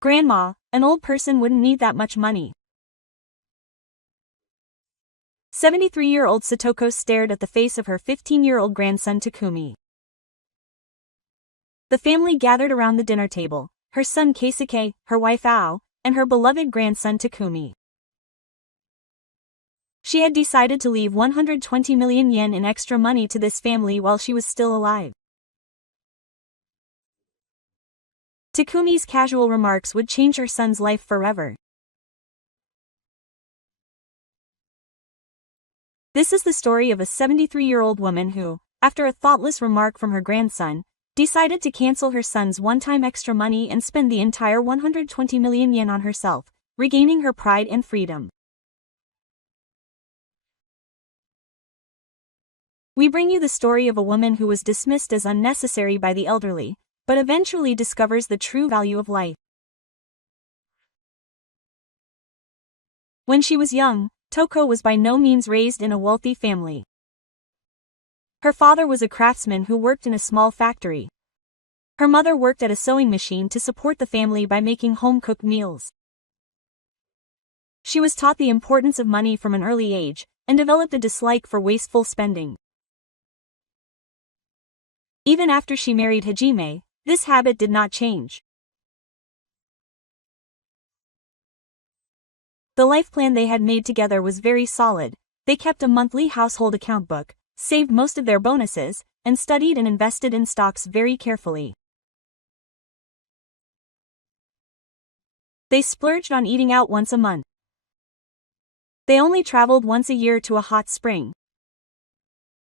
Grandma, an old person wouldn't need that much money. 73-year-old Satoko stared at the face of her 15-year-old grandson Takumi. The family gathered around the dinner table, her son Keisuke, her wife Ao, and her beloved grandson Takumi. She had decided to leave 120 million yen in extra money to this family while she was still alive. Takumi's casual remarks would change her son's life forever. This is the story of a 73-year-old woman who, after a thoughtless remark from her grandson, decided to cancel her son's one-time extra money and spend the entire 120 million yen on herself, regaining her pride and freedom. We bring you the story of a woman who was dismissed as unnecessary by the elderly, but eventually discovers the true value of life. When she was young, Toko was by no means raised in a wealthy family. Her father was a craftsman who worked in a small factory. Her mother worked at a sewing machine to support the family by making home-cooked meals. She was taught the importance of money from an early age, and developed a dislike for wasteful spending. Even after she married Hajime, this habit did not change. The life plan they had made together was very solid. They kept a monthly household account book, saved most of their bonuses, and studied and invested in stocks very carefully. They splurged on eating out once a month. They only traveled once a year to a hot spring.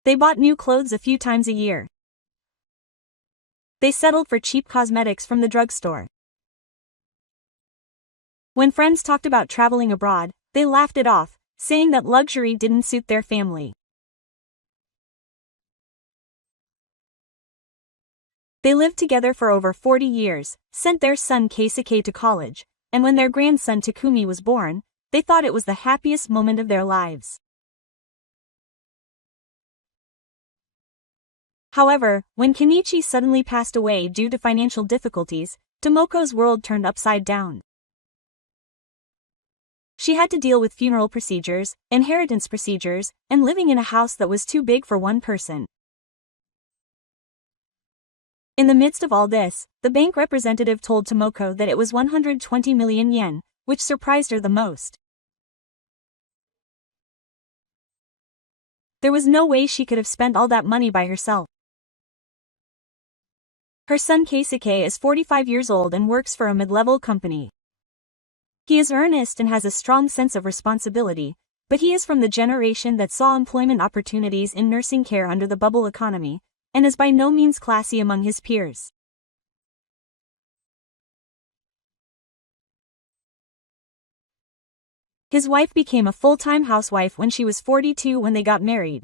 They bought new clothes a few times a year. They settled for cheap cosmetics from the drugstore. When friends talked about traveling abroad, they laughed it off, saying that luxury didn't suit their family. They lived together for over 40 years, sent their son Keisuke to college, and when their grandson Takumi was born, they thought it was the happiest moment of their lives. However, when Kenichi suddenly passed away due to financial difficulties, Tomoko's world turned upside down. She had to deal with funeral procedures, inheritance procedures, and living in a house that was too big for one person. In the midst of all this, the bank representative told Tomoko that it was 120 million yen, which surprised her the most. There was no way she could have spent all that money by herself. Her son Keisuke is 45 years old and works for a mid-level company. He is earnest and has a strong sense of responsibility, but he is from the generation that saw employment opportunities in nursing care under the bubble economy, and is by no means classy among his peers. His wife became a full-time housewife when she was 42 when they got married.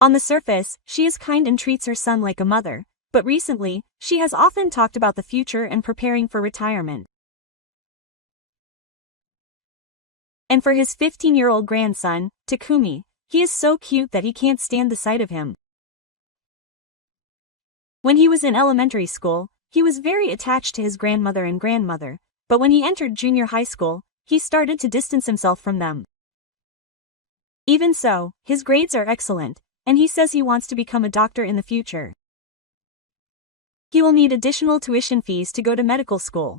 On the surface, she is kind and treats her son like a mother, but recently, she has often talked about the future and preparing for retirement. And for his 15-year-old grandson, Takumi, he is so cute that he can't stand the sight of him. When he was in elementary school, he was very attached to his grandmother and grandmother, but when he entered junior high school, he started to distance himself from them. Even so, his grades are excellent, and he says he wants to become a doctor in the future. He will need additional tuition fees to go to medical school.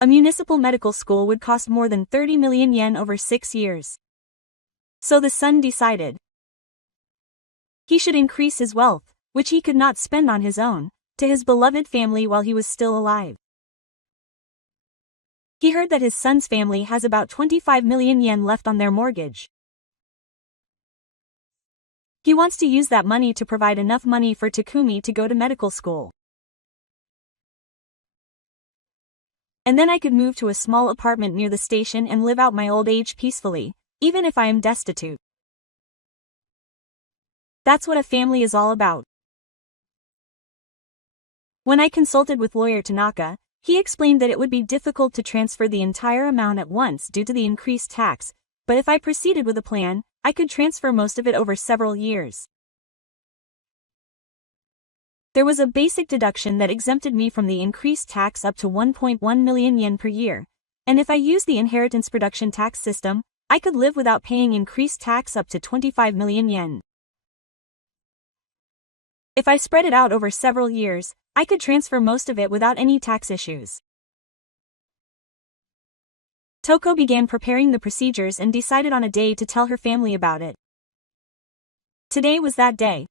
A municipal medical school would cost more than 30 million yen over 6 years. So the son decided he should increase his wealth, which he could not spend on his own, to his beloved family while he was still alive. He heard that his son's family has about 25 million yen left on their mortgage. He wants to use that money to provide enough money for Takumi to go to medical school. And then I could move to a small apartment near the station and live out my old age peacefully, even if I am destitute. That's what a family is all about. When I consulted with lawyer Tanaka, he explained that it would be difficult to transfer the entire amount at once due to the increased tax, but if I proceeded with a plan, I could transfer most of it over several years. There was a basic deduction that exempted me from the increased tax up to 1.1 million yen per year, and if I used the inheritance production tax system, I could live without paying increased tax up to 25 million yen. If I spread it out over several years, I could transfer most of it without any tax issues. Toko began preparing the procedures and decided on a day to tell her family about it. Today was that day.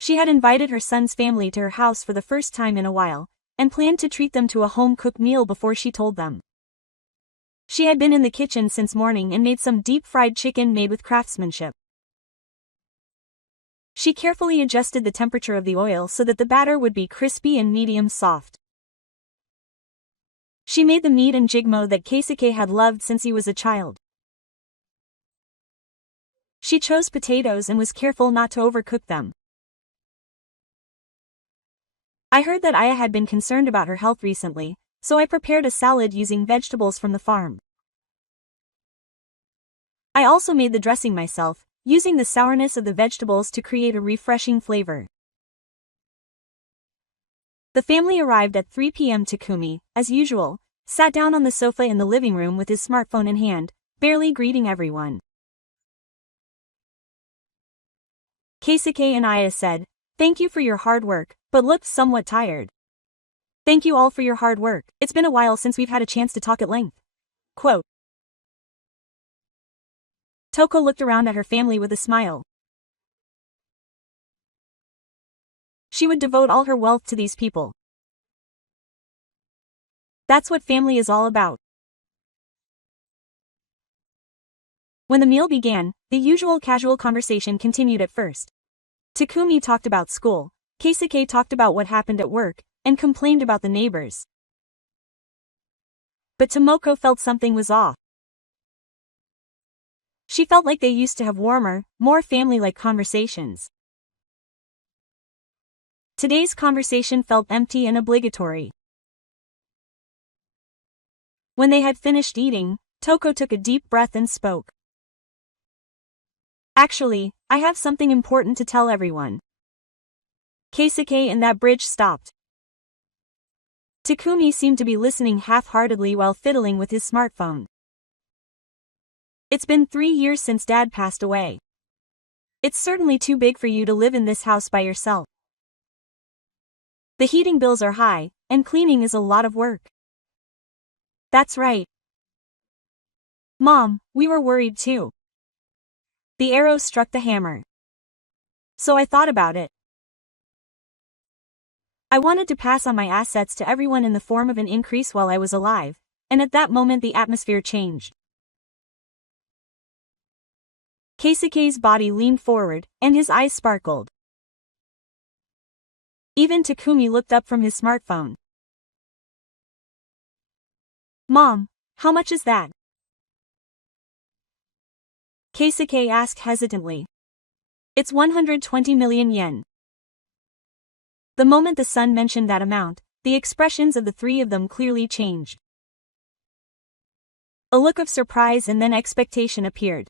She had invited her son's family to her house for the first time in a while, and planned to treat them to a home-cooked meal before she told them. She had been in the kitchen since morning and made some deep-fried chicken made with craftsmanship. She carefully adjusted the temperature of the oil so that the batter would be crispy and medium soft. She made the meat and jigmo that Keisuke had loved since he was a child. She chose potatoes and was careful not to overcook them. I heard that Aya had been concerned about her health recently, so I prepared a salad using vegetables from the farm. I also made the dressing myself, using the sourness of the vegetables to create a refreshing flavor. The family arrived at 3 p.m. Takumi, as usual, sat down on the sofa in the living room with his smartphone in hand, barely greeting everyone. Keisuke and Aya said, "Thank you for your hard work," but looked somewhat tired. "Thank you all for your hard work. It's been a while since we've had a chance to talk at length." Quote. Toko looked around at her family with a smile. She would devote all her wealth to these people. That's what family is all about. When the meal began, the usual casual conversation continued at first. Takumi talked about school, Keisuke talked about what happened at work, and complained about the neighbors. But Tomoko felt something was off. She felt like they used to have warmer, more family-like conversations. Today's conversation felt empty and obligatory. When they had finished eating, Toko took a deep breath and spoke. "Actually, I have something important to tell everyone." Keisuke and that bridge stopped. Takumi seemed to be listening half-heartedly while fiddling with his smartphone. "It's been 3 years since Dad passed away. It's certainly too big for you to live in this house by yourself. The heating bills are high, and cleaning is a lot of work." "That's right. Mom, we were worried too." The arrow struck the hammer. "So I thought about it. I wanted to pass on my assets to everyone in the form of an increase while I was alive, and at that moment the atmosphere changed." Keisuke's body leaned forward, and his eyes sparkled. Even Takumi looked up from his smartphone. "Mom, how much is that?" Keisuke asked hesitantly. "It's 120 million yen. The moment the son mentioned that amount, the expressions of the three of them clearly changed. A look of surprise and then expectation appeared.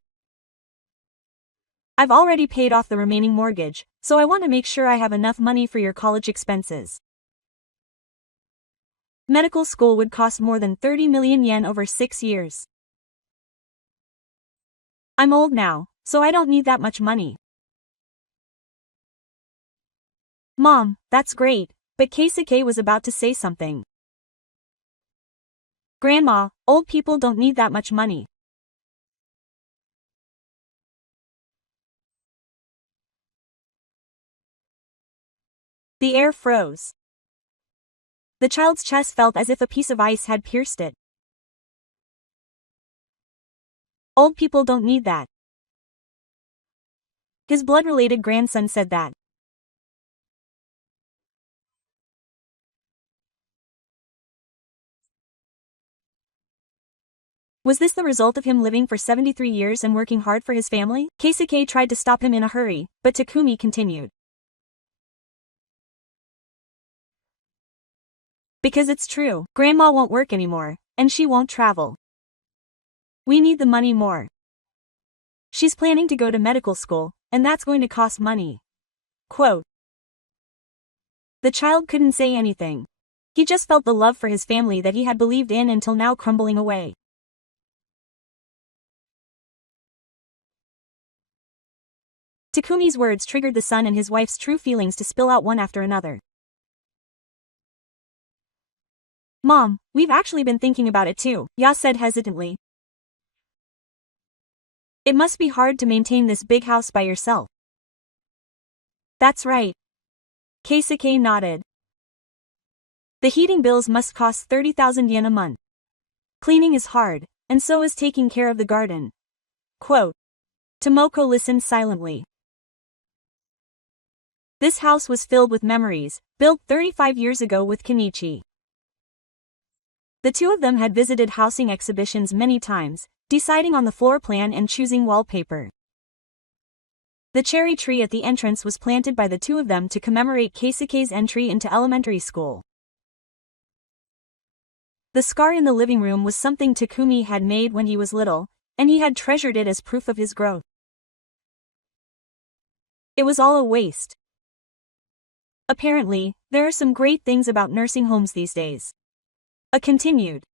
"I've already paid off the remaining mortgage, so I want to make sure I have enough money for your college expenses. Medical school would cost more than 30 million yen over 6 years. I'm old now, so I don't need that much money." "Mom, that's great," but Keisuke was about to say something. "Grandma, old people don't need that much money." The air froze. The child's chest felt as if a piece of ice had pierced it. "Old people don't need that." His blood-related grandson said that. Was this the result of him living for 73 years and working hard for his family? Keisuke tried to stop him in a hurry, but Takumi continued. "Because it's true. Grandma won't work anymore, and she won't travel. We need the money more. She's planning to go to medical school, and that's going to cost money." Quote. The child couldn't say anything. He just felt the love for his family that he had believed in until now crumbling away. Takumi's words triggered the son and his wife's true feelings to spill out one after another. Mom, we've actually been thinking about it too, Ya said hesitantly. It must be hard to maintain this big house by yourself. That's right. Keisuke nodded. The heating bills must cost 30,000 yen a month. Cleaning is hard, and so is taking care of the garden. Quote. Tomoko listened silently. This house was filled with memories, built 35 years ago with Kenichi. The two of them had visited housing exhibitions many times, deciding on the floor plan and choosing wallpaper. The cherry tree at the entrance was planted by the two of them to commemorate Keisuke's entry into elementary school. The scar in the living room was something Takumi had made when he was little, and he had treasured it as proof of his growth. It was all a waste. Apparently, there are some great things about nursing homes these days. Continued.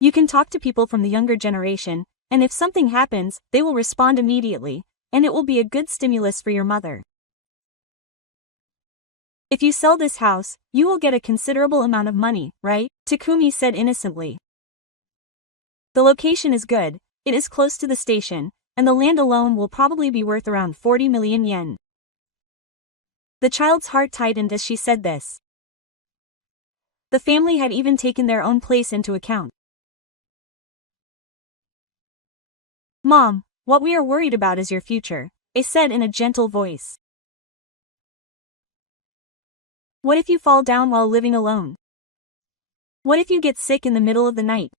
You can talk to people from the younger generation, and if something happens, they will respond immediately, and it will be a good stimulus for your mother. If you sell this house, you will get a considerable amount of money, right? Takumi said innocently. The location is good, it is close to the station, and the land alone will probably be worth around 40 million yen. The child's heart tightened as she said this. The family had even taken their own place into account. Mom, what we are worried about is your future, I said in a gentle voice. What if you fall down while living alone? What if you get sick in the middle of the night?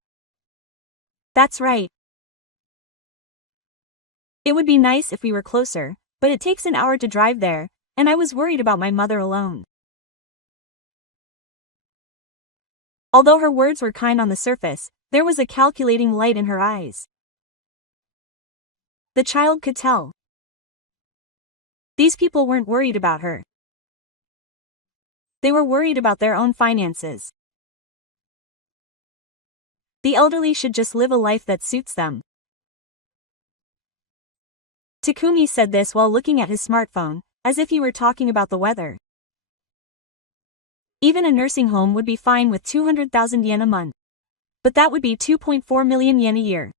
That's right. It would be nice if we were closer, but it takes an hour to drive there, and I was worried about my mother alone. Although her words were kind on the surface, there was a calculating light in her eyes. The child could tell. These people weren't worried about her. They were worried about their own finances. The elderly should just live a life that suits them. Takumi said this while looking at his smartphone, as if he were talking about the weather. Even a nursing home would be fine with 200,000 yen a month. But that would be 2.4 million yen a year.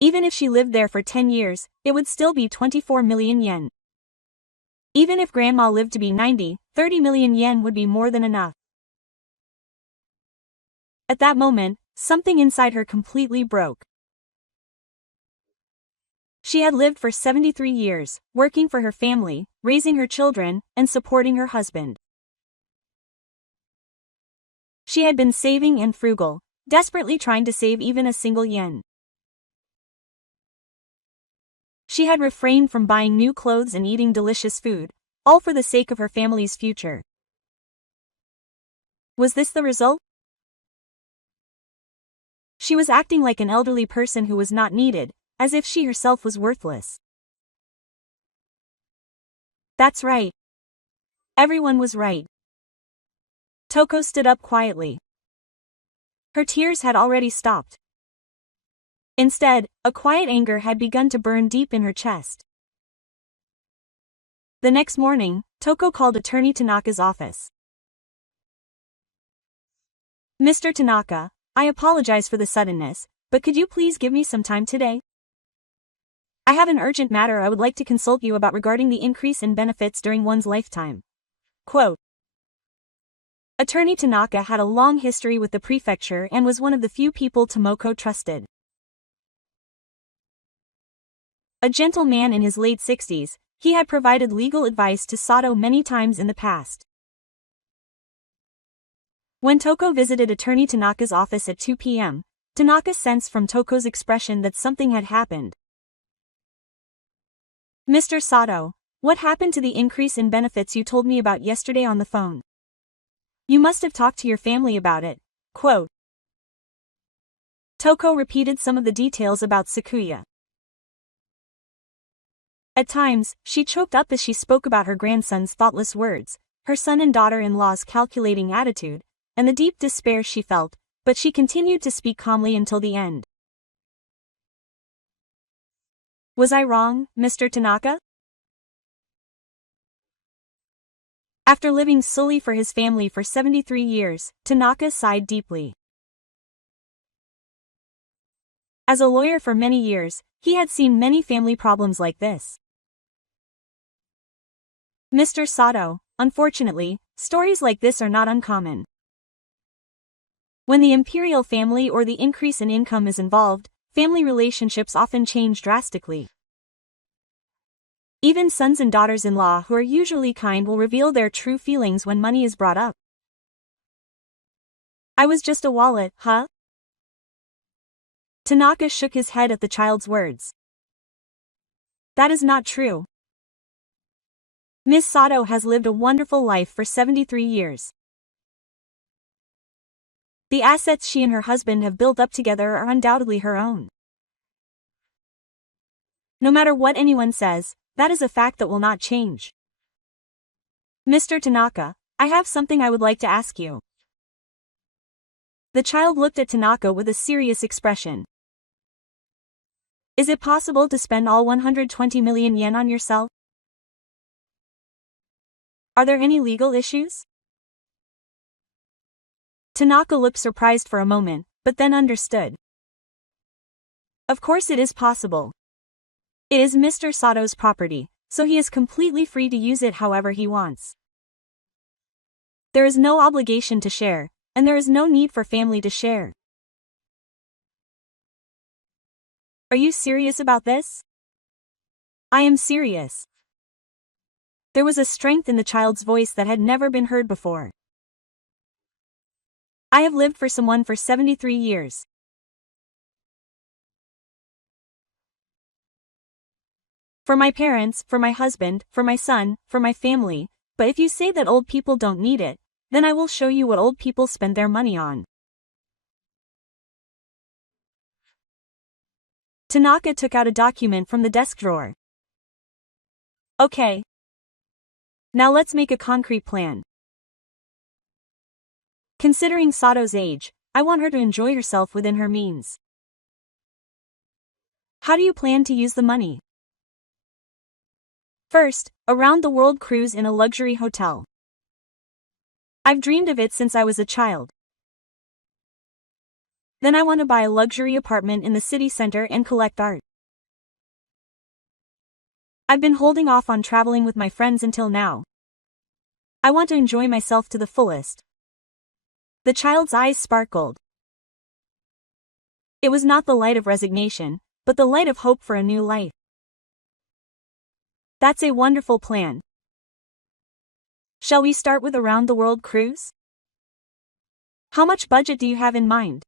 Even if she lived there for 10 years, it would still be 24 million yen. Even if grandma lived to be 90, 30 million yen would be more than enough. At that moment, something inside her completely broke. She had lived for 73 years, working for her family, raising her children, and supporting her husband. She had been saving and frugal, desperately trying to save even a single yen. She had refrained from buying new clothes and eating delicious food, all for the sake of her family's future. Was this the result? She was acting like an elderly person who was not needed, as if she herself was worthless. That's right. Everyone was right. Toko stood up quietly. Her tears had already stopped. Instead, a quiet anger had begun to burn deep in her chest. The next morning, Toko called Attorney Tanaka's office. Mr. Tanaka, I apologize for the suddenness, but could you please give me some time today? I have an urgent matter I would like to consult you about regarding the increase in benefits during one's lifetime. Quote. Attorney Tanaka had a long history with the prefecture and was one of the few people Tomoko trusted. A gentle man in his late 60s, he had provided legal advice to Sato many times in the past. When Toko visited Attorney Tanaka's office at 2 p.m., Tanaka sensed from Toko's expression that something had happened. Mr. Sato, what happened to the increase in benefits you told me about yesterday on the phone? You must have talked to your family about it. Quote. Toko repeated some of the details about Sakuya. At times, she choked up as she spoke about her grandson's thoughtless words, her son and daughter-in-law's calculating attitude, and the deep despair she felt, but she continued to speak calmly until the end. Was I wrong, Mr. Tanaka? After living solely for his family for 73 years, Tanaka sighed deeply. As a lawyer for many years, he had seen many family problems like this. Mr. Sato, unfortunately, stories like this are not uncommon. When the imperial family or the increase in income is involved, family relationships often change drastically. Even sons and daughters-in-law who are usually kind will reveal their true feelings when money is brought up. I was just a wallet, huh? Tanaka shook his head at the child's words. That is not true. Ms. Sato has lived a wonderful life for 73 years. The assets she and her husband have built up together are undoubtedly her own. No matter what anyone says, that is a fact that will not change. Mr. Tanaka, I have something I would like to ask you. The child looked at Tanaka with a serious expression. Is it possible to spend all 120 million yen on yourself? Are there any legal issues? Tanaka looked surprised for a moment, but then understood. Of course it is possible. It is Mr. Sato's property, so he is completely free to use it however he wants. There is no obligation to share, and there is no need for family to share. Are you serious about this? I am serious. There was a strength in the child's voice that had never been heard before. I have lived for someone for 73 years. For my parents, for my husband, for my son, for my family, but if you say that old people don't need it, then I will show you what old people spend their money on. Tanaka took out a document from the desk drawer. Okay. Now let's make a concrete plan. Considering Sato's age, I want her to enjoy herself within her means. How do you plan to use the money? First, a round-the-world cruise in a luxury hotel. I've dreamed of it since I was a child. Then I want to buy a luxury apartment in the city center and collect art. I've been holding off on traveling with my friends until now. I want to enjoy myself to the fullest. The child's eyes sparkled. It was not the light of resignation, but the light of hope for a new life. That's a wonderful plan. Shall we start with a round-the-world cruise? How much budget do you have in mind?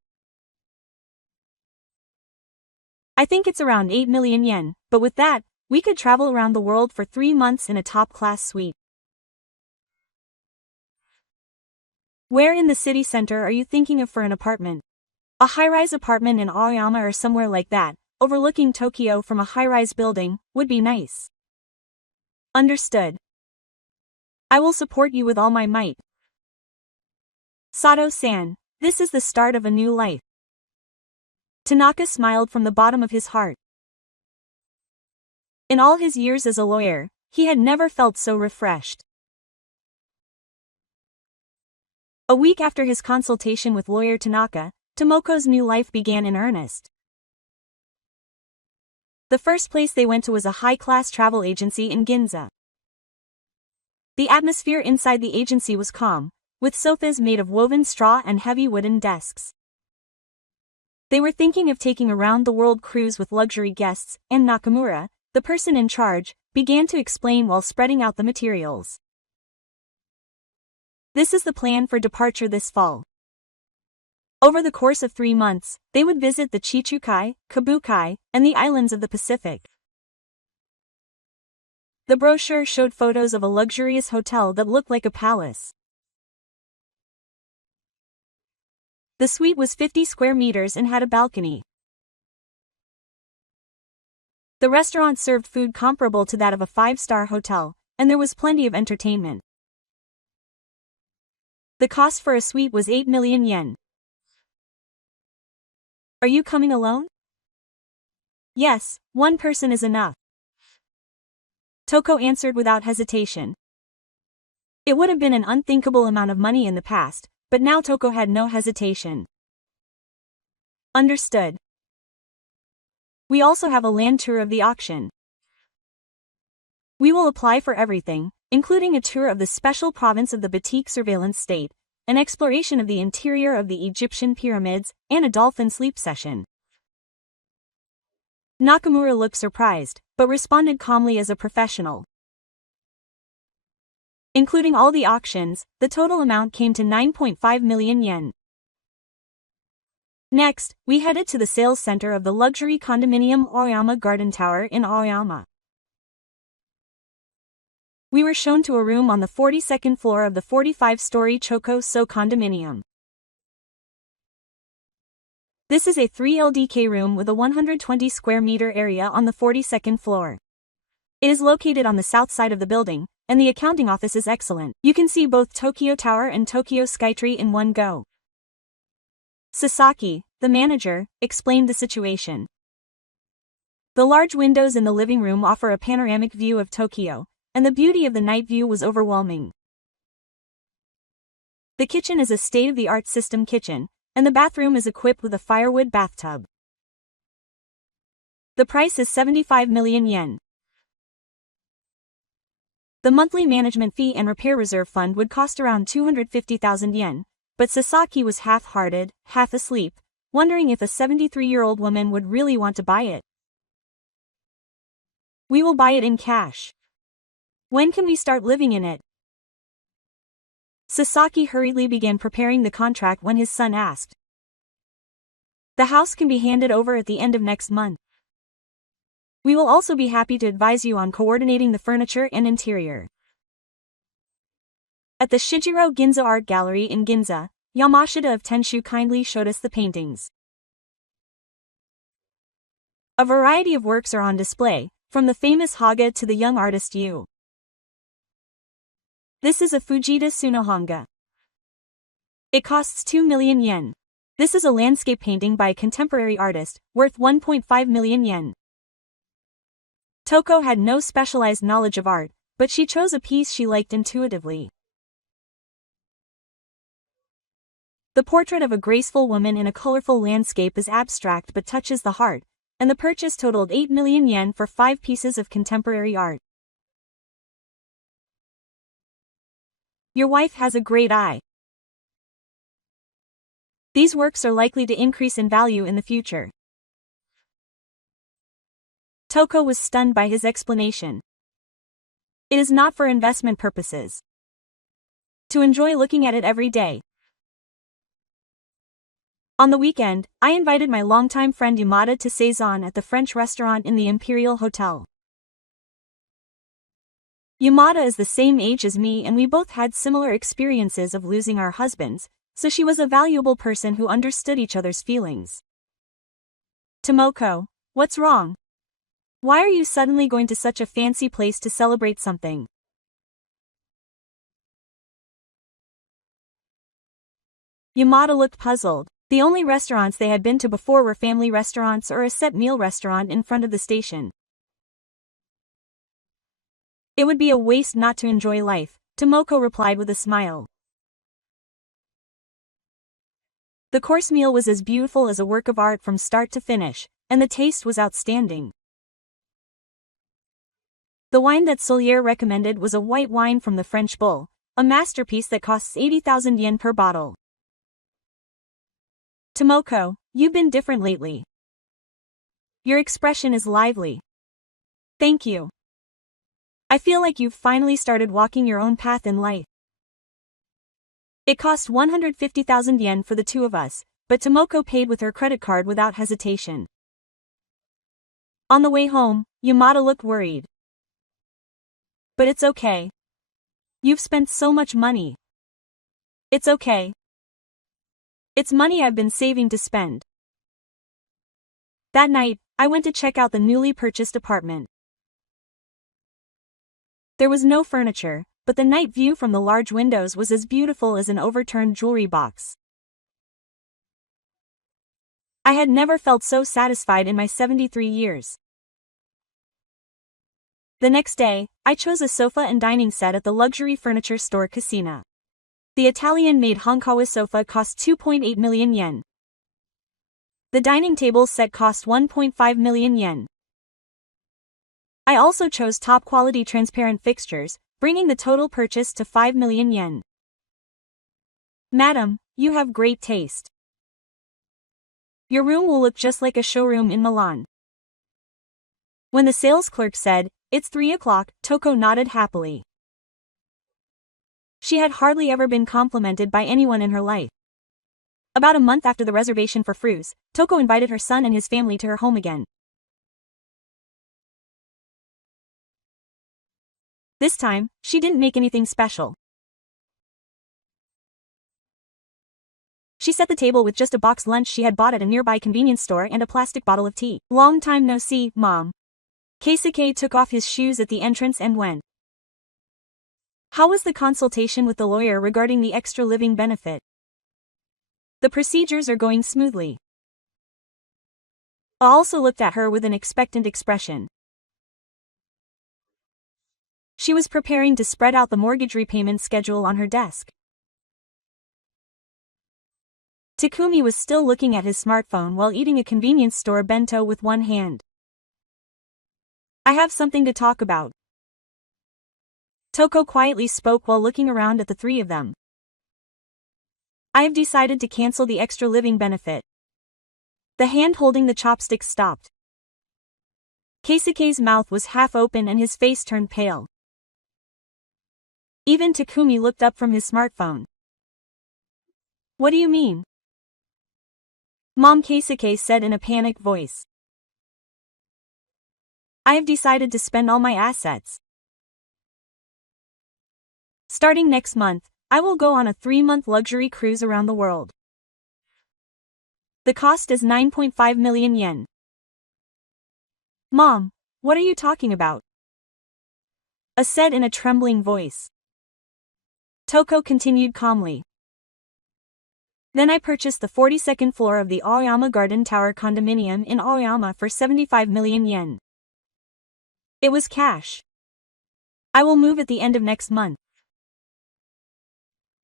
I think it's around 8 million yen, but with that, we could travel around the world for 3 months in a top-class suite. Where in the city center are you thinking of for an apartment? A high-rise apartment in Aoyama or somewhere like that, overlooking Tokyo from a high-rise building, would be nice. Understood. I will support you with all my might. Sato-san, this is the start of a new life. Tanaka smiled from the bottom of his heart. In all his years as a lawyer, he had never felt so refreshed. A week after his consultation with lawyer Tanaka, Tomoko's new life began in earnest. The first place they went to was a high-class travel agency in Ginza. The atmosphere inside the agency was calm, with sofas made of woven straw and heavy wooden desks. They were thinking of taking a round-the-world cruise with luxury guests, and Nakamura, the person in charge, began to explain while spreading out the materials. This is the plan for departure this fall. Over the course of 3 months, they would visit the Chichukai, Kabukai, and the islands of the Pacific. The brochure showed photos of a luxurious hotel that looked like a palace. The suite was 50 square meters and had a balcony. The restaurant served food comparable to that of a five-star hotel, and there was plenty of entertainment. The cost for a suite was 8 million yen. Are you coming alone? Yes, one person is enough. Toko answered without hesitation. It would have been an unthinkable amount of money in the past, but now Toko had no hesitation. Understood. We also have a land tour of the auction. We will apply for everything, including a tour of the special province of the Batik surveillance state, an exploration of the interior of the Egyptian pyramids, and a dolphin sleep session. Nakamura looked surprised, but responded calmly as a professional. Including all the auctions, the total amount came to 9.5 million yen. Next, we headed to the sales center of the luxury condominium Aoyama Garden Tower in Aoyama. We were shown to a room on the 42nd floor of the 45-story Choko-so condominium. This is a 3 LDK room with a 120 square meter area on the 42nd floor. It is located on the south side of the building, and the accounting office is excellent. You can see both Tokyo Tower and Tokyo Skytree in one go. Sasaki, the manager, explained the situation. The large windows in the living room offer a panoramic view of Tokyo, and the beauty of the night view was overwhelming. The kitchen is a state-of-the-art system kitchen, and the bathroom is equipped with a firewood bathtub. The price is 75 million yen. The monthly management fee and repair reserve fund would cost around 250,000 yen, but Sasaki was half-hearted, half asleep, wondering if a 73-year-old woman would really want to buy it. We will buy it in cash. When can we start living in it? Sasaki hurriedly began preparing the contract when his son asked. The house can be handed over at the end of next month. We will also be happy to advise you on coordinating the furniture and interior. At the Shijiro Ginza Art Gallery in Ginza, Yamashita of Tenshu kindly showed us the paintings. A variety of works are on display, from the famous Haga to the young artist Yu. This is a Fujita Tsunohanga. It costs 2 million yen. This is a landscape painting by a contemporary artist, worth 1.5 million yen. Toko had no specialized knowledge of art, but she chose a piece she liked intuitively. The portrait of a graceful woman in a colorful landscape is abstract but touches the heart, and the purchase totaled 8 million yen for 5 pieces of contemporary art. Your wife has a great eye. These works are likely to increase in value in the future. Toko was stunned by his explanation. It is not for investment purposes. To enjoy looking at it every day. On the weekend, I invited my longtime friend Yamada to saison at the French restaurant in the Imperial Hotel. Yamada is the same age as me and we both had similar experiences of losing our husbands, so she was a valuable person who understood each other's feelings. Tomoko, what's wrong? Why are you suddenly going to such a fancy place to celebrate something? Yamada looked puzzled. The only restaurants they had been to before were family restaurants or a set meal restaurant in front of the station. It would be a waste not to enjoy life, Tomoko replied with a smile. The course meal was as beautiful as a work of art from start to finish, and the taste was outstanding. The wine that Solier recommended was a white wine from the French Bull, a masterpiece that costs 80,000 yen per bottle. Tomoko, you've been different lately. Your expression is lively. Thank you. I feel like you've finally started walking your own path in life. It cost 150,000 yen for the two of us, but Tomoko paid with her credit card without hesitation. On the way home, Yamada looked worried. But it's okay. You've spent so much money. It's okay. It's money I've been saving to spend. That night, I went to check out the newly purchased apartment. There was no furniture, but the night view from the large windows was as beautiful as an overturned jewelry box. I had never felt so satisfied in my 73 years. The next day, I chose a sofa and dining set at the luxury furniture store Casina. The Italian-made Honkawa sofa cost 2.8 million yen. The dining table set cost 1.5 million yen. I also chose top-quality transparent fixtures, bringing the total purchase to 5 million yen. Madam, you have great taste. Your room will look just like a showroom in Milan. When the sales clerk said, "It's 3 o'clock," Toko nodded happily. She had hardly ever been complimented by anyone in her life. About a month after the reservation for Fruze, Toko invited her son and his family to her home again. This time, she didn't make anything special. She set the table with just a boxed lunch she had bought at a nearby convenience store and a plastic bottle of tea. "Long time no see, Mom." Keisuke took off his shoes at the entrance and went. "How was the consultation with the lawyer regarding the extra living benefit?" "The procedures are going smoothly." I also looked at her with an expectant expression. She was preparing to spread out the mortgage repayment schedule on her desk. Takumi was still looking at his smartphone while eating a convenience store bento with one hand. "I have something to talk about." Toko quietly spoke while looking around at the three of them. "I have decided to cancel the extra living benefit." The hand holding the chopsticks stopped. Keisuke's mouth was half open and his face turned pale. Even Takumi looked up from his smartphone. "What do you mean?" Mom, Keisuke said in a panicked voice. "I have decided to spend all my assets. Starting next month, I will go on a 3-month luxury cruise around the world. The cost is 9.5 million yen. "Mom, what are you talking about?" I said in a trembling voice. Toko continued calmly. "Then I purchased the 42nd floor of the Aoyama Garden Tower condominium in Aoyama for 75 million yen. It was cash. I will move at the end of next month."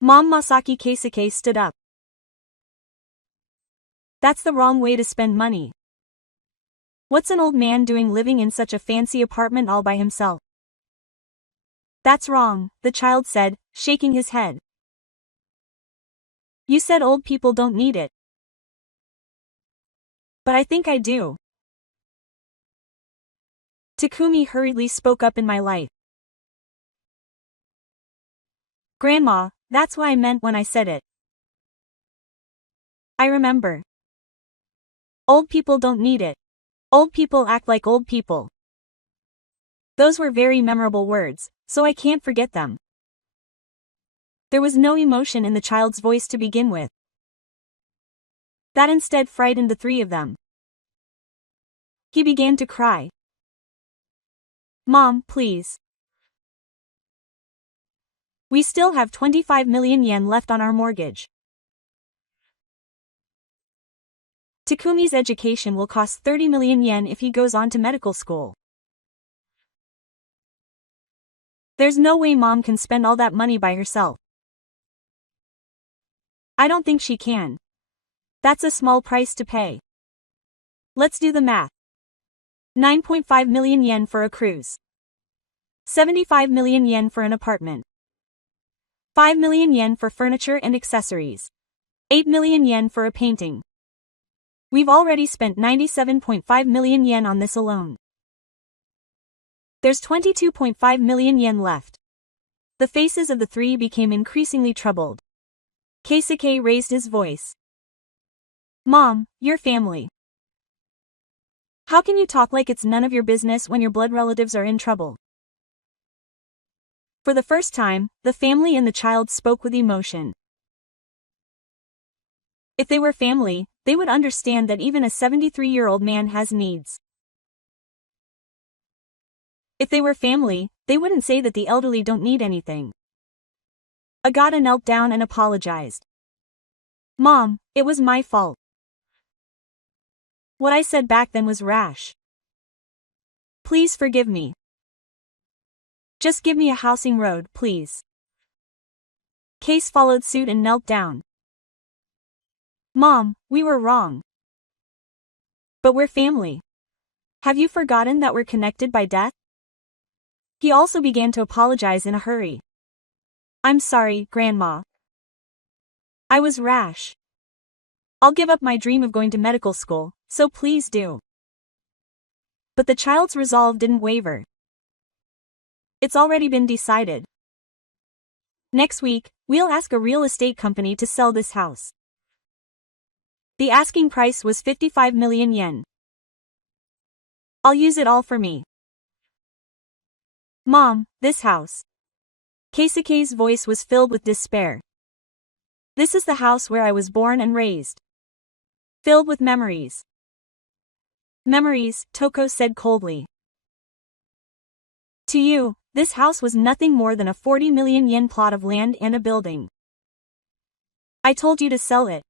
Mom, Masaki Keisuke stood up. "That's the wrong way to spend money. What's an old man doing living in such a fancy apartment all by himself?" "That's wrong," the child said, shaking his head. "You said old people don't need it. But I think I do." Takumi hurriedly spoke up in my life. "Grandma, that's what I meant when I said it. I remember. Old people don't need it. Old people act like old people." Those were very memorable words, so I can't forget them. There was no emotion in the child's voice to begin with. That instead frightened the three of them. He began to cry. "Mom, please. We still have 25 million yen left on our mortgage. Takumi's education will cost 30 million yen if he goes on to medical school. There's no way Mom can spend all that money by herself. I don't think she can. That's a small price to pay. Let's do the math. 9.5 million yen for a cruise. 75 million yen for an apartment. 5 million yen for furniture and accessories. 8 million yen for a painting. We've already spent 97.5 million yen on this alone. There's 22.5 million yen left." The faces of the three became increasingly troubled. Keisuke raised his voice. "Mom, your family. How can you talk like it's none of your business when your blood relatives are in trouble?" For the first time, the family and the child spoke with emotion. If they were family, they would understand that even a 73-year-old man has needs. If they were family, they wouldn't say that the elderly don't need anything. Agata knelt down and apologized. Mom, it was my fault. What I said back then was rash. Please forgive me. Just give me a housing road, please. Case followed suit and knelt down. Mom, we were wrong. But we're family. Have you forgotten that we're connected by death? He also began to apologize in a hurry. I'm sorry, Grandma. I was rash. I'll give up my dream of going to medical school, so please do. But the child's resolve didn't waver. It's already been decided. Next week, we'll ask a real estate company to sell this house. The asking price was 55 million yen. I'll use it all for me. Mom, this house. Keisuke's voice was filled with despair. This is the house where I was born and raised. Filled with memories. Memories, Toko said coldly. To you, this house was nothing more than a 40 million yen plot of land and a building. I told you to sell it.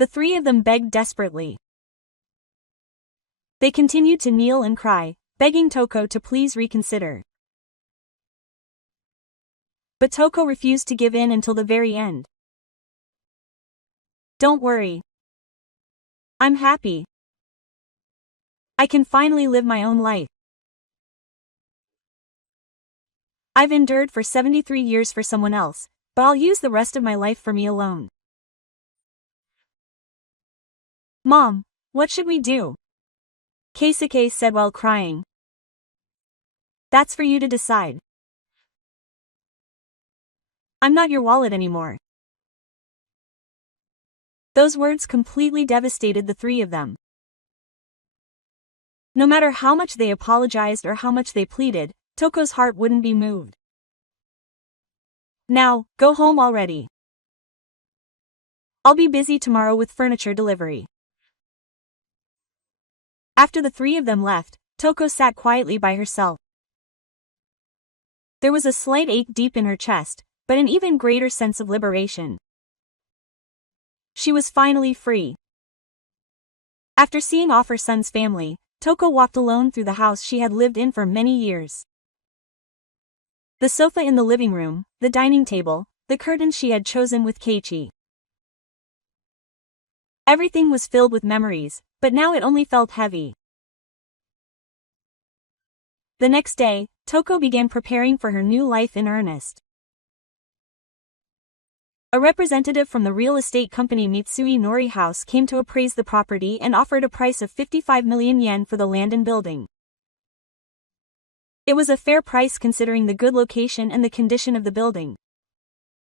The three of them begged desperately. They continued to kneel and cry, begging Toko to please reconsider. But Toko refused to give in until the very end. Don't worry. I'm happy. I can finally live my own life. I've endured for 73 years for someone else, but I'll use the rest of my life for me alone. Mom, what should we do? Keisuke said while crying. That's for you to decide. I'm not your wallet anymore. Those words completely devastated the three of them. No matter how much they apologized or how much they pleaded, Toko's heart wouldn't be moved. Now, go home already. I'll be busy tomorrow with furniture delivery. After the three of them left, Toko sat quietly by herself. There was a slight ache deep in her chest, but an even greater sense of liberation. She was finally free. After seeing off her son's family, Toko walked alone through the house she had lived in for many years. The sofa in the living room, the dining table, the curtains she had chosen with Keiichi. Everything was filled with memories, but now it only felt heavy. The next day, Toko began preparing for her new life in earnest. A representative from the real estate company Mitsui Nori House came to appraise the property and offered a price of 55 million yen for the land and building. It was a fair price considering the good location and the condition of the building.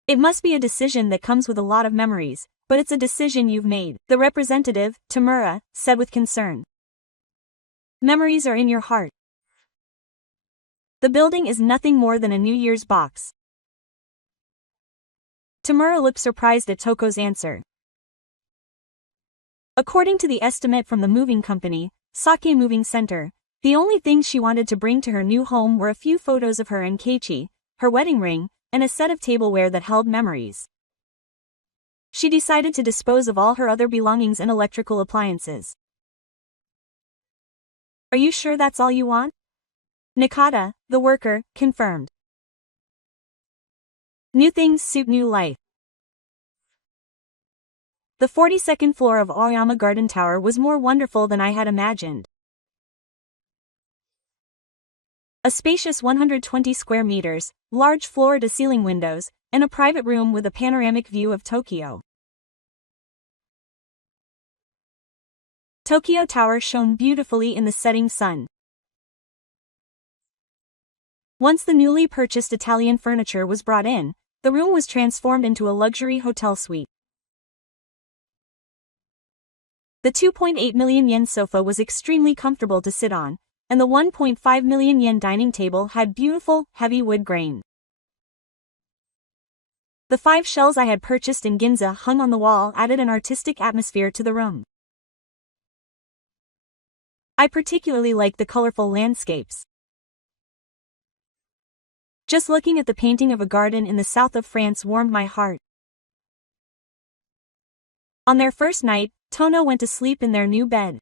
It must be a decision that comes with a lot of memories, but it's a decision you've made, the representative, Tamura, said with concern. Memories are in your heart. The building is nothing more than a New Year's box. Tamura looked surprised at Toko's answer. According to the estimate from the moving company, Sake Moving Center, the only things she wanted to bring to her new home were a few photos of her and Keiichi, her wedding ring, and a set of tableware that held memories. She decided to dispose of all her other belongings and electrical appliances. Are you sure that's all you want? Nakata, the worker, confirmed. New things suit new life. The 42nd floor of Aoyama Garden Tower was more wonderful than I had imagined. A spacious 120 square meters, large floor-to-ceiling windows, and a private room with a panoramic view of Tokyo. Tokyo Tower shone beautifully in the setting sun. Once the newly purchased Italian furniture was brought in, the room was transformed into a luxury hotel suite. The 2.8 million yen sofa was extremely comfortable to sit on, and the 1.5 million yen dining table had beautiful, heavy wood grain. The 5 shells I had purchased in Ginza hung on the wall added an artistic atmosphere to the room. I particularly liked the colorful landscapes. Just looking at the painting of a garden in the south of France warmed my heart. On their first night, Tono went to sleep in their new bed.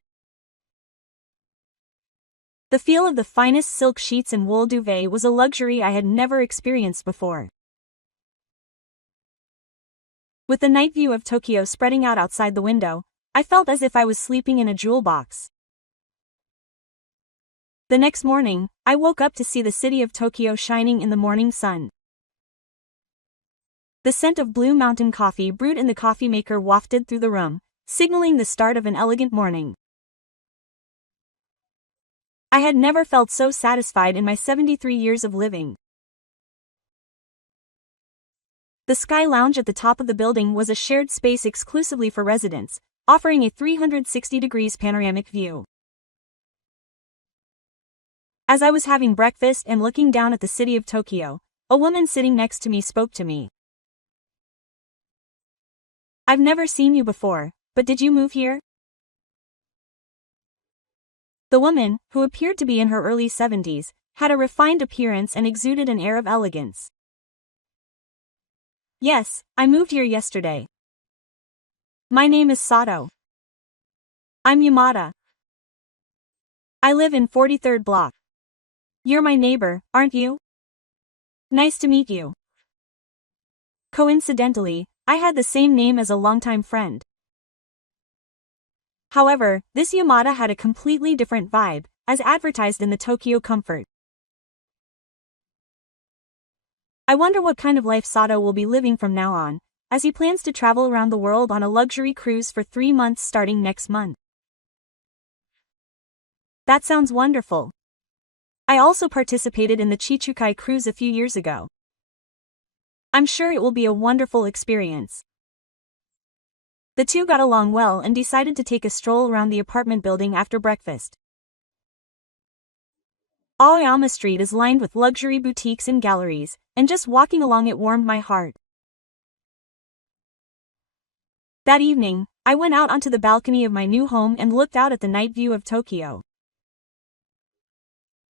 The feel of the finest silk sheets and wool duvet was a luxury I had never experienced before. With the night view of Tokyo spreading out outside the window, I felt as if I was sleeping in a jewel box. The next morning, I woke up to see the city of Tokyo shining in the morning sun. The scent of Blue Mountain coffee brewed in the coffee maker wafted through the room, signaling the start of an elegant morning. I had never felt so satisfied in my 73 years of living. The Sky Lounge at the top of the building was a shared space exclusively for residents, offering a 360 degrees panoramic view. As I was having breakfast and looking down at the city of Tokyo, a woman sitting next to me spoke to me. "I've never seen you before, but did you move here?" The woman, who appeared to be in her early 70s, had a refined appearance and exuded an air of elegance. "Yes, I moved here yesterday. My name is Sato. I'm Yamada. I live in 43rd block. You're my neighbor, aren't you? Nice to meet you." Coincidentally, I had the same name as a longtime friend. However, this Yamada had a completely different vibe, as advertised in the Tokyo Comfort. I wonder what kind of life Sato will be living from now on, as he plans to travel around the world on a luxury cruise for 3 months starting next month. That sounds wonderful. I also participated in the Chichukai cruise a few years ago. I'm sure it will be a wonderful experience. The two got along well and decided to take a stroll around the apartment building after breakfast. Aoyama Street is lined with luxury boutiques and galleries, and just walking along it warmed my heart. That evening, I went out onto the balcony of my new home and looked out at the night view of Tokyo.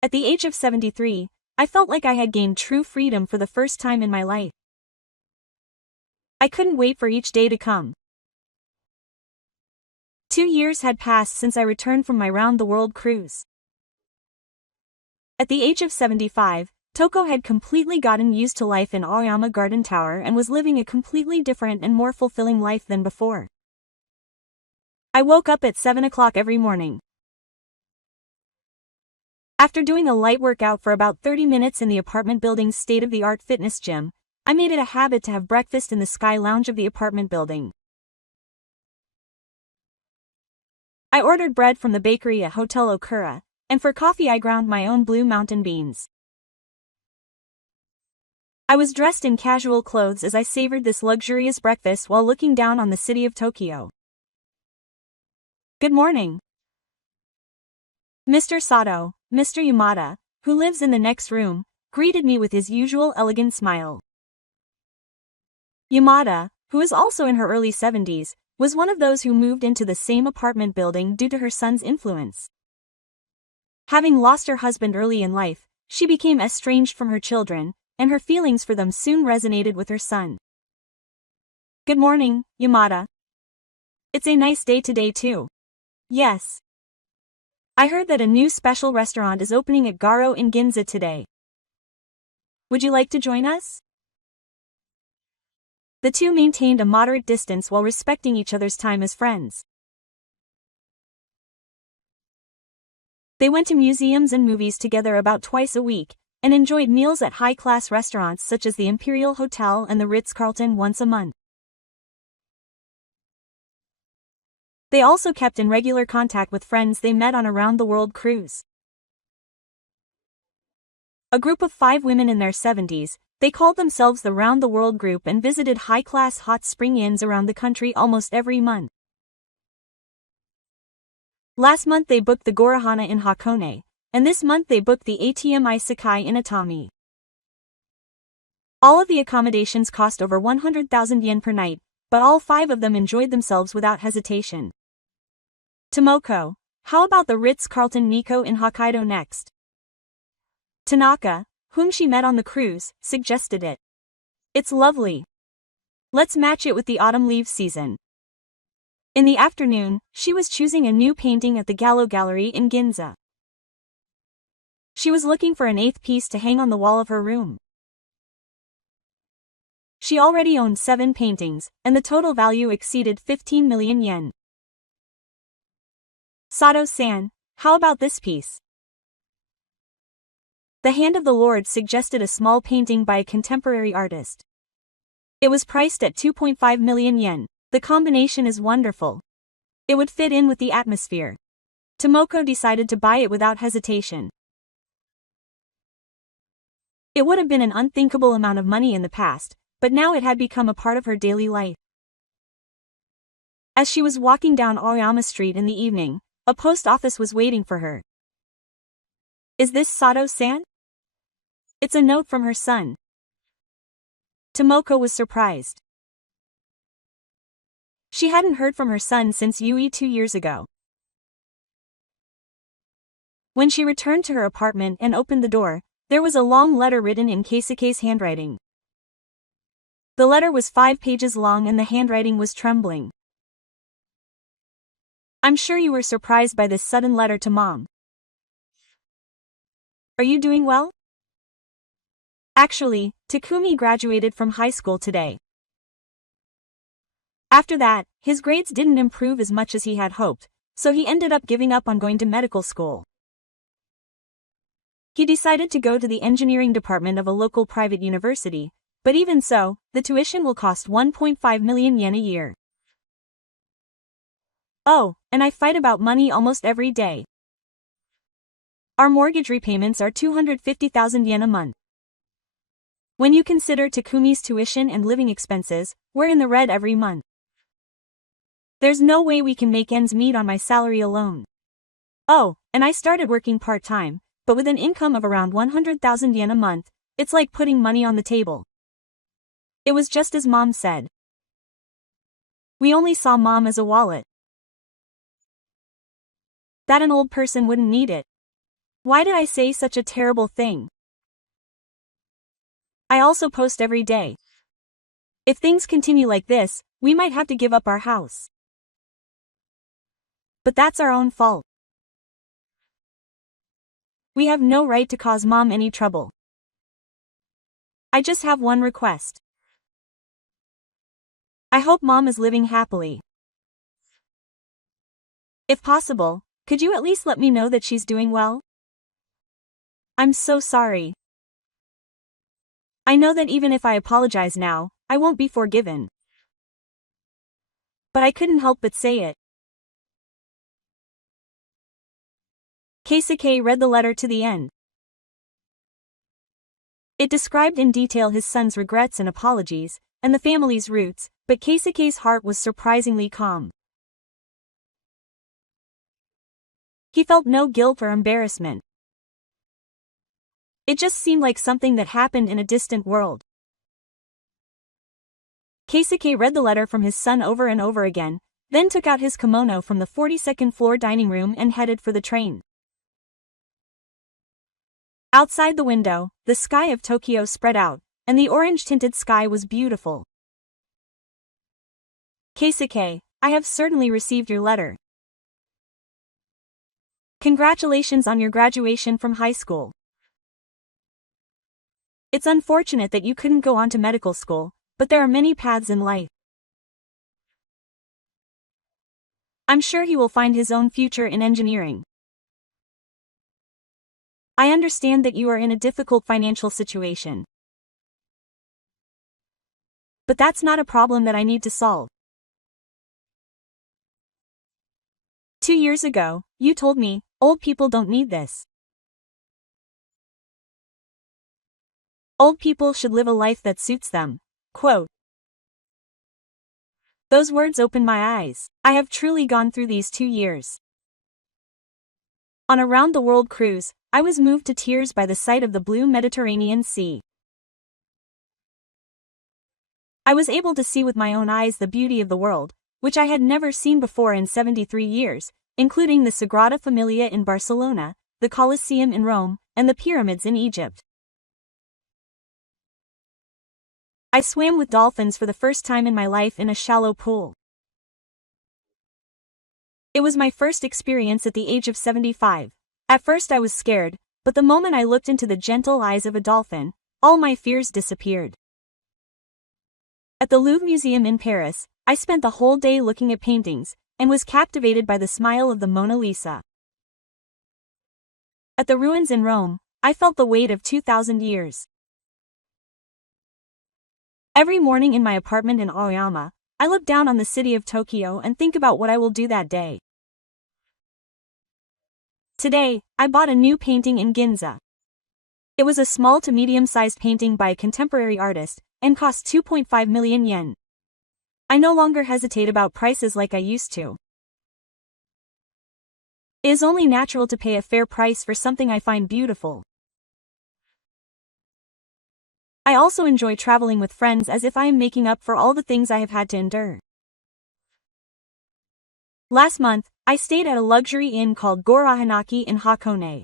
At the age of 73, I felt like I had gained true freedom for the first time in my life. I couldn't wait for each day to come. 2 years had passed since I returned from my round-the-world cruise. At the age of 75, Toko had completely gotten used to life in Aoyama Garden Tower and was living a completely different and more fulfilling life than before. I woke up at 7 o'clock every morning. After doing a light workout for about 30 minutes in the apartment building's state-of-the-art fitness gym, I made it a habit to have breakfast in the Sky Lounge of the apartment building. I ordered bread from the bakery at Hotel Okura, and for coffee I ground my own Blue Mountain beans. I was dressed in casual clothes as I savored this luxurious breakfast while looking down on the city of Tokyo. "Good morning, Mr. Sato," Mr. Yamada, who lives in the next room, greeted me with his usual elegant smile. Yamada, who is also in her early 70s, was one of those who moved into the same apartment building due to her son's influence. Having lost her husband early in life, she became estranged from her children, and her feelings for them soon resonated with her son. "Good morning, Yamada. It's a nice day today too." "Yes. I heard that a new special restaurant is opening at Garo in Ginza today. Would you like to join us?" The two maintained a moderate distance while respecting each other's time as friends. They went to museums and movies together about twice a week, and enjoyed meals at high-class restaurants such as the Imperial Hotel and the Ritz-Carlton once a month. They also kept in regular contact with friends they met on a round-the-world cruise. A group of 5 women in their 70s, they called themselves the Round-the-World Group and visited high-class hot spring inns around the country almost every month. Last month they booked the Gorahana in Hakone, and this month they booked the ATM Sakai in Atami. All of the accommodations cost over 100,000 yen per night, but all 5 of them enjoyed themselves without hesitation. Tomoko, how about the Ritz-Carlton Nikko in Hokkaido next? Tanaka, whom she met on the cruise, suggested it. It's lovely. Let's match it with the autumn leaves season. In the afternoon, she was choosing a new painting at the Gallo Gallery in Ginza. She was looking for an 8th piece to hang on the wall of her room. She already owned 7 paintings, and the total value exceeded 15 million yen. Sato-san, how about this piece? The Hand of the Lord suggested a small painting by a contemporary artist. It was priced at 2.5 million yen. The combination is wonderful. It would fit in with the atmosphere. Tomoko decided to buy it without hesitation. It would have been an unthinkable amount of money in the past, but now it had become a part of her daily life. As she was walking down Aoyama Street in the evening, a post office was waiting for her. Is this Sato-san? It's a note from her son. Tomoko was surprised. She hadn't heard from her son since Yui 2 years ago. When she returned to her apartment and opened the door, there was a long letter written in Keisuke's handwriting. The letter was 5 pages long and the handwriting was trembling. I'm sure you were surprised by this sudden letter to Mom. Are you doing well? Actually, Takumi graduated from high school today. After that, his grades didn't improve as much as he had hoped, so he ended up giving up on going to medical school. He decided to go to the engineering department of a local private university, but even so, the tuition will cost 1.5 million yen a year. Oh, and I fight about money almost every day. Our mortgage repayments are 250,000 yen a month. When you consider Takumi's tuition and living expenses, we're in the red every month. There's no way we can make ends meet on my salary alone. Oh, and I started working part-time, but with an income of around 100,000 yen a month, it's like putting money on the table. It was just as Mom said. We only saw Mom as a wallet. That an old person wouldn't need it. Why did I say such a terrible thing? I also post every day. If things continue like this, we might have to give up our house. But that's our own fault. We have no right to cause Mom any trouble. I just have one request. I hope Mom is living happily. If possible, could you at least let me know that she's doing well? I'm so sorry. I know that even if I apologize now, I won't be forgiven. But I couldn't help but say it. Keisuke read the letter to the end. It described in detail his son's regrets and apologies, and the family's roots, but Keisuke's heart was surprisingly calm. He felt no guilt or embarrassment. It just seemed like something that happened in a distant world. Keisuke read the letter from his son over and over again, then took out his kimono from the 42nd floor dining room and headed for the train. Outside the window, the sky of Tokyo spread out, and the orange-tinted sky was beautiful. Keisuke, I have certainly received your letter. Congratulations on your graduation from high school. It's unfortunate that you couldn't go on to medical school, but there are many paths in life. I'm sure he will find his own future in engineering. I understand that you are in a difficult financial situation. But that's not a problem that I need to solve. 2 years ago, you told me, old people don't need this. Old people should live a life that suits them. Quote. Those words opened my eyes. I have truly gone through these 2 years. On a round-the-world cruise, I was moved to tears by the sight of the blue Mediterranean Sea. I was able to see with my own eyes the beauty of the world, which I had never seen before in 73 years, including the Sagrada Familia in Barcelona, the Colosseum in Rome, and the pyramids in Egypt. I swam with dolphins for the first time in my life in a shallow pool. It was my first experience at the age of 75. At first I was scared, but the moment I looked into the gentle eyes of a dolphin, all my fears disappeared. At the Louvre Museum in Paris, I spent the whole day looking at paintings, and was captivated by the smile of the Mona Lisa. At the ruins in Rome, I felt the weight of 2,000 years. Every morning in my apartment in Aoyama, I look down on the city of Tokyo and think about what I will do that day. Today, I bought a new painting in Ginza. It was a small to medium-sized painting by a contemporary artist, and cost 2.5 million yen. I no longer hesitate about prices like I used to. It is only natural to pay a fair price for something I find beautiful. I also enjoy traveling with friends as if I am making up for all the things I have had to endure. Last month, I stayed at a luxury inn called Gorahanaki in Hakone.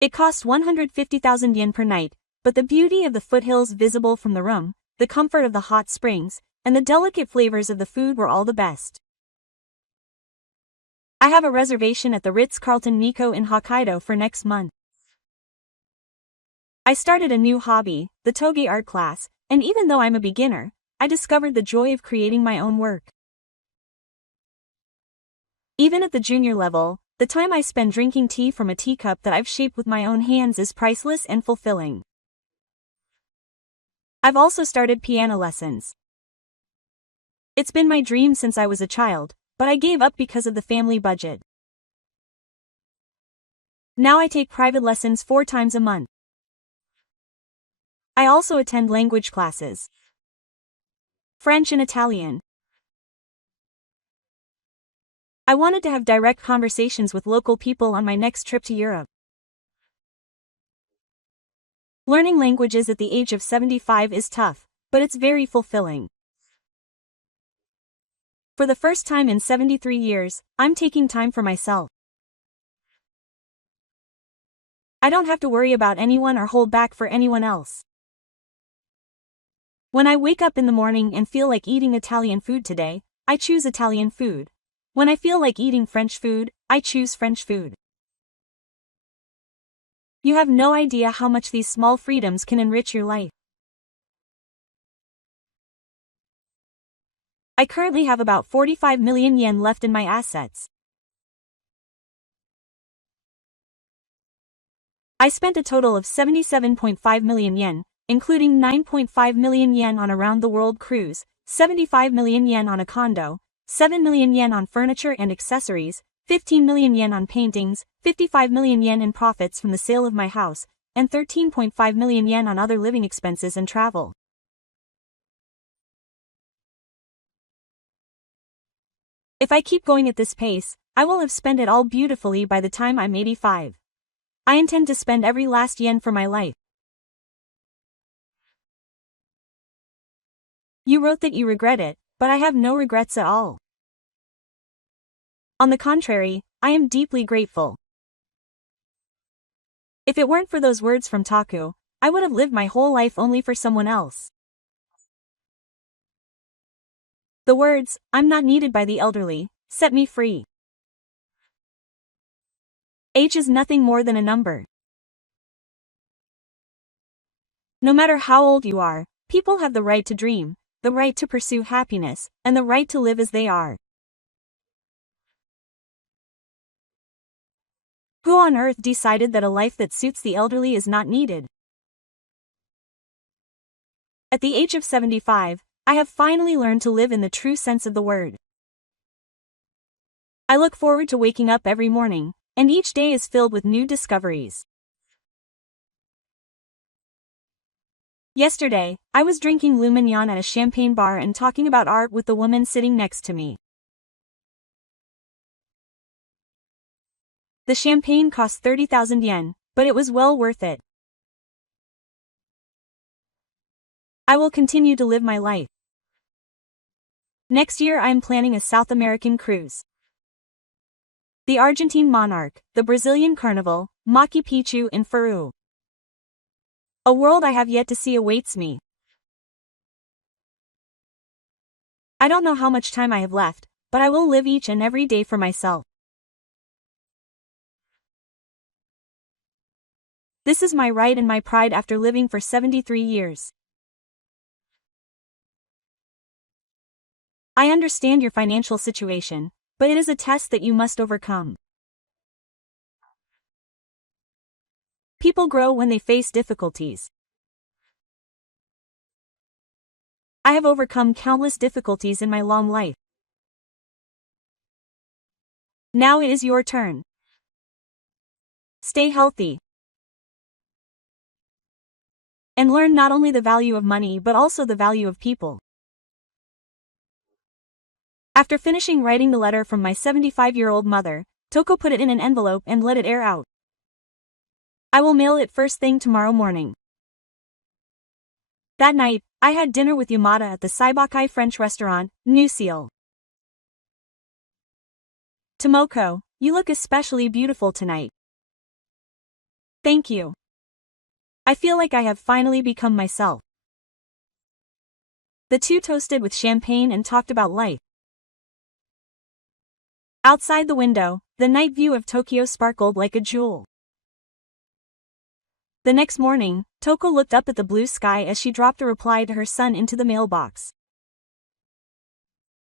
It cost 150,000 yen per night, but the beauty of the foothills visible from the room, the comfort of the hot springs, and the delicate flavors of the food were all the best. I have a reservation at the Ritz-Carlton Nikko in Hokkaido for next month. I started a new hobby, the toge art class, and even though I'm a beginner, I discovered the joy of creating my own work. Even at the junior level, the time I spend drinking tea from a teacup that I've shaped with my own hands is priceless and fulfilling. I've also started piano lessons. It's been my dream since I was a child, but I gave up because of the family budget. Now I take private lessons 4 times a month. I also attend language classes. French and Italian. I wanted to have direct conversations with local people on my next trip to Europe. Learning languages at the age of 75 is tough, but it's very fulfilling. For the first time in 73 years, I'm taking time for myself. I don't have to worry about anyone or hold back for anyone else. When I wake up in the morning and feel like eating Italian food today, I choose Italian food. When I feel like eating French food, I choose French food. You have no idea how much these small freedoms can enrich your life. I currently have about 45 million yen left in my assets. I spent a total of 77.5 million yen, including 9.5 million yen on a round-the-world cruise, 75 million yen on a condo, 7 million yen on furniture and accessories, 15 million yen on paintings, 55 million yen in profits from the sale of my house, and 13.5 million yen on other living expenses and travel. If I keep going at this pace, I will have spent it all beautifully by the time I'm 85. I intend to spend every last yen for my life. You wrote that you regret it, but I have no regrets at all. On the contrary, I am deeply grateful. If it weren't for those words from Taku, I would have lived my whole life only for someone else. The words, "I'm not needed by the elderly," set me free. Age is nothing more than a number. No matter how old you are, people have the right to dream, the right to pursue happiness, and the right to live as they are. Who on earth decided that a life that suits the elderly is not needed? At the age of 75, I have finally learned to live in the true sense of the word. I look forward to waking up every morning, and each day is filled with new discoveries. Yesterday, I was drinking Lu Mignon at a champagne bar and talking about art with the woman sitting next to me. The champagne cost 30,000 yen, but it was well worth it. I will continue to live my life. Next year I am planning a South American cruise. The Argentine monarch, the Brazilian carnival, Machu Picchu in Peru. A world I have yet to see awaits me. I don't know how much time I have left, but I will live each and every day for myself. This is my right and my pride after living for 73 years. I understand your financial situation, but it is a test that you must overcome. People grow when they face difficulties. I have overcome countless difficulties in my long life. Now it is your turn. Stay healthy. And learn not only the value of money but also the value of people. After finishing writing the letter from my 75-year-old mother, Toko put it in an envelope and let it air out. I will mail it first thing tomorrow morning. That night, I had dinner with Yamada at the Saibakai French restaurant, New Seal. Tomoko, you look especially beautiful tonight. Thank you. I feel like I have finally become myself. The two toasted with champagne and talked about life. Outside the window, the night view of Tokyo sparkled like a jewel. The next morning, Toko looked up at the blue sky as she dropped a reply to her son into the mailbox.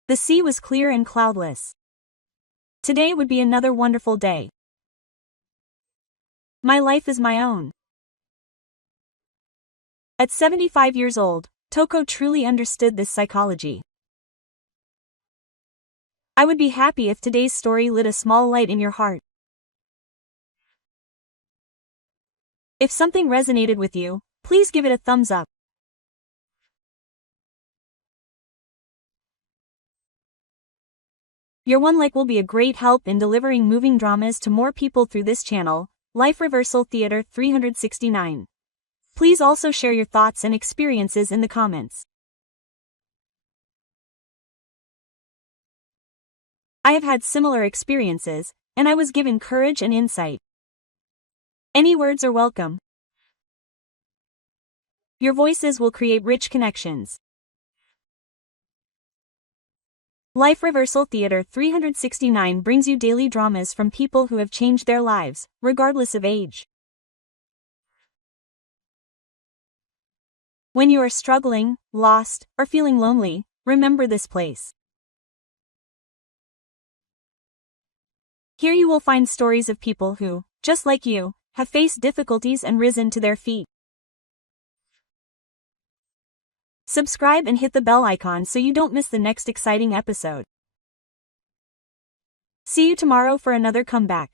The sea was clear and cloudless. Today would be another wonderful day. My life is my own. At 75 years old, Toko truly understood this psychology. I would be happy if today's story lit a small light in your heart. If something resonated with you, please give it a thumbs up. Your one like will be a great help in delivering moving dramas to more people through this channel, Life Reversal Theater 369. Please also share your thoughts and experiences in the comments. I have had similar experiences, and I was given courage and insight. Any words are welcome. Your voices will create rich connections. Life Reversal Theater 369 brings you daily dramas from people who have changed their lives, regardless of age. When you are struggling, lost, or feeling lonely, remember this place. Here you will find stories of people who, just like you, have faced difficulties and risen to their feet. Subscribe and hit the bell icon so you don't miss the next exciting episode. See you tomorrow for another comeback.